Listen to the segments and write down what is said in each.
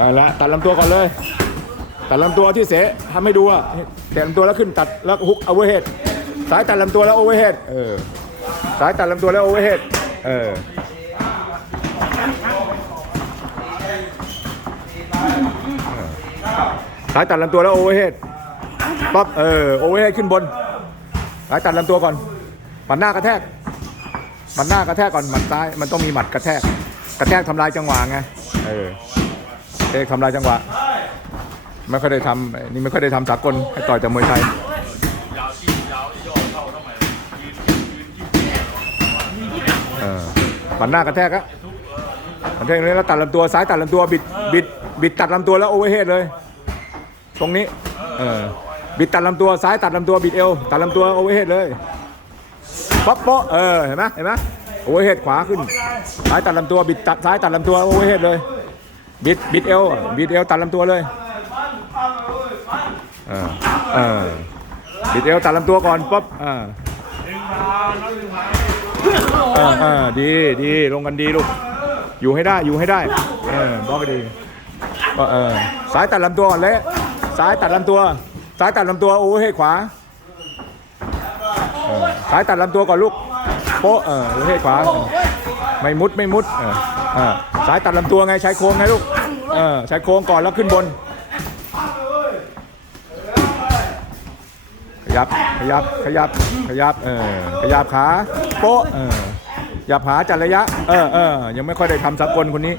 เอาละตัดลำตัวก่อนเลย ตัดลำตัวที่เสะทำให้ดูอะตัดลำตัวแล้วขึ้นตัดแล้วฮุกโอเวอร์เฮดซ้ายตัดลำตัวแล้วโอเวอร์เฮดเออซ้ายตัดลำตัวแล้วโอเวอร์เฮดเออซ้ายตัดลำตัวแล้วโอเวอร์เฮดปั๊บเออโอเวอร์เฮดขึ้นบนซ้ายตัดลำตัวก่อนหมัดหน้ากระแทกหมัดหน้ากระแทกก่อนหมัดซ้ายมันต้องมีหมัดกระแทก กระแทกทำลายจังหวะไงเออ เอ๊ะทำลายจังหวะ ไม่ค่อยได้ทำนี่ไม่ค่อยได้ทำสากลให้ต่อยแต่มวยไทยเออปันหน้ากระแทกอะกระแทกนี้แล้วตัดลำตัวซ้ายตัดลำตัวบิดบิดบิดตัดลำตัวแล้วโอเวอร์เฮดเลย ตรงนี้เออบิดตัดลำตัวซ้ายตัดลำตัวบิดเอวตัดลำตัวโอเวอร์เฮดเลยป๊อปโป๊ะเออเห็นไหมเห็นไหมโอเวอร์เฮดขวาขึ้นซ้ายตัดลำตัวบิดตัดซ้ายตัดลำตัวโอเวอร์เฮดเลย บิดบิดเอวบิดเอวตัดลำตัวเลยเออเออบิดเอวตัดลำตัวก่อนปุ๊บอ่าเออเออดีดีลงกันดีลูกอยู่ให้ได้อยู่ให้ได้เออบล็อกดีก็เออซ้ายตัดลำตัวก่อนเละซ้ายตัดลำตัวซ้ายตัดลำตัวโอ้ให้ขวาเออซ้ายตัดลำตัวก่อนลูกโป๊ะเออให้ขวา ไม่มุดไม่มุดเออเออซ้ายตัดลำตัวไงใช้โค้งไงลูกเออใช้โค้งก่อนแล้วขึ้นบน ขยับขยับขยับขยับเออขยับขาโป๊ะเออขยับขาจัดระยะ เออเออยังไม่ค่อยได้ทำสากลคนนี้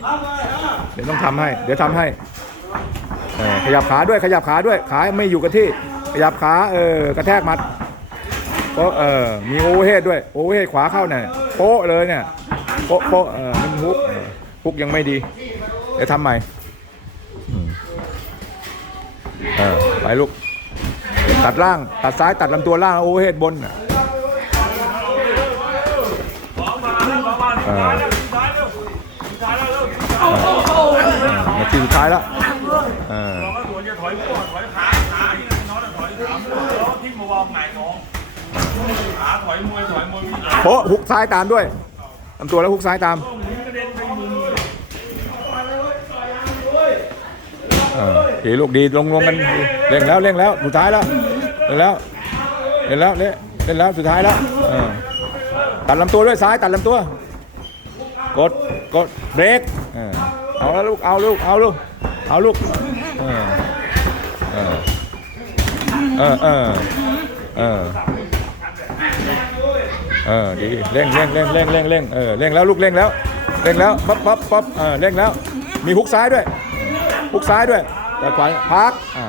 เดี๋ยวต้องทำให้ เดี๋ยวทำให้เออขยับขาด้วยขยับขาด้วยขาไม่อยู่กับที่ ขยับขาเออกระแทกมัดโป๊ะเออมีโอเวอร์เฮดด้วยโอเวอร์เฮดขวาเข้าเนี่ยโป๊ะเลยเนี่ย โป๊ะโป๊ะเออมันฮุกฮุกยังไม่ดีเดี๋ยวทำใหม่เออไปลูก ตัดล่าง ตัดซ้ายตัดลำตัวล่างโอเวอร์เฮดบนนาทีสุดท้ายแล้วเออก็ควรจะถอยก้นถอยขาขาที่น้อยถอยสามแล้วทิ้งมาวางไงน้องขาถอยมวยถอยมวยมีขาโป๊ะฮุกซ้ายตามด้วย ลำตัวแล้วฮุกซ้ายตามเออลูกดีลงลงกันเร่งแล้วเร่งแล้วสุดท้ายแล้วเร่งแล้วเร่งแล้วเร่งแล้วสุดท้ายแล้วตัดลำตัวด้วยซ้ายตัดลำตัว กดกดเบรกเอาแล้วลูกเอาลูกเอาลูกเอาลูกเออเออเออ เออดีเร่งเร่งเร่งเร่งเร่งเร่งเออเร่งแล้วลูกเร่งแล้วเร่งแล้วปั๊บปั๊บปั๊บเออเร่งแล้ว มีฮุกซ้ายด้วยฮุกซ้ายด้วยแต่ขวาพักอ่า